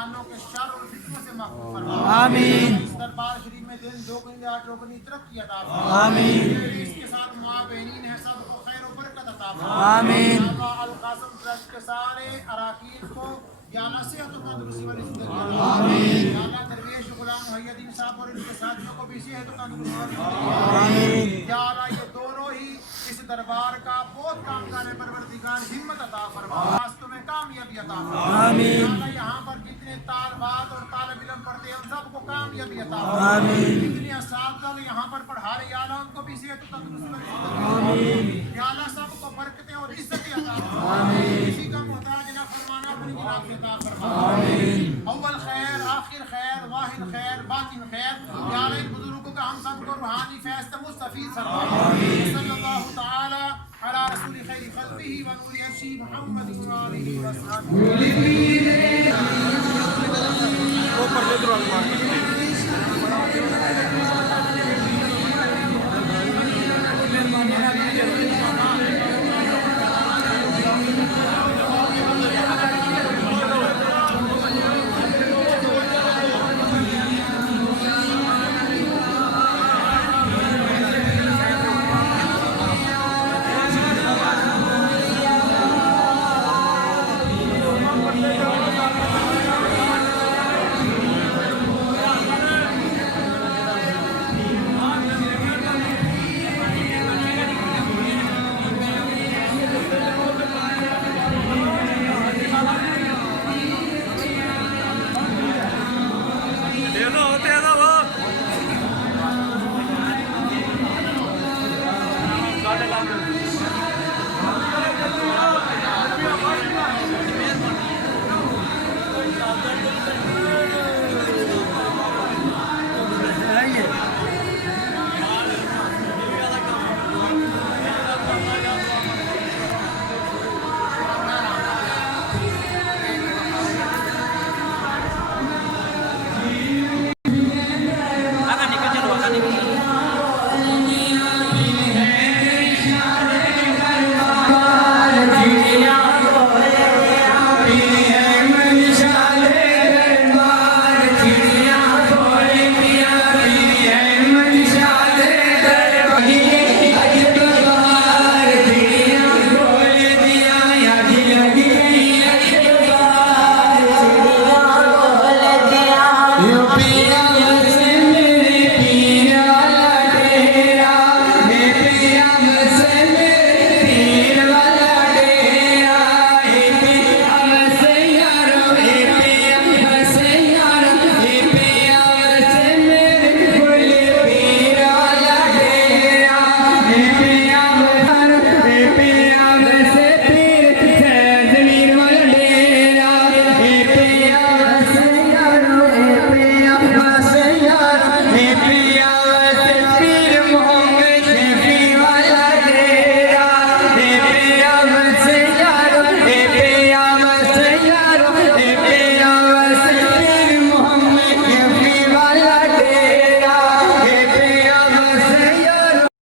امتحانوں کے شر اور فتنوں سے محفوظ فرما. آمین. اس دربار شریف میں دل دوگنی آٹھ روگنی ترقی عطا فرما. آمین. اس کے ساتھ مابینین ہیں سب کو خیر و برکت عطا فرما. آمین. یا اللہ القاسم ٹرسٹ کے سارے اراکین کو یا اللہ صحت و تندرستی والی زندگی عطا فرما. یا اللہ درویش غلام محی الدین صاحب اور ان کے ساتھیوں کو بھی صحت و تندرستی والی زندگی عطا فرما. یا اللہ یہ دونوں ہی اس دربار کا بہت کام کرنے پروردگار ہمت عطا فرما. راستوں میں کامیابی عطا فرما. آمین. یا اللہ یہاں پر جتنے طالبات اور طالب علم پڑھتے ہیں ان سب کو کامیابی عطا فرما. آمین. جتنے اساتذہ یہاں پر پڑھا رہے یا اللہ ان کو بھی صحت و تندرستی والی زندگی عطا فرما. یا اللہ سب کو برکتیں اور عزتیں عطا فرما. کسی کا محتاج نہ فرمانا اپنی جناب سے عطا فرما. اول خیر آخر خیر واحد خیر باطن خیر. یا اللہ ان بزرگوں کا ہم سب کو روحانی فیض سے مستفید فرما. صلی اللہ تعالی علی رسول خیر خلقہ و نور عرشہ محمد و آلہ و صحبہ.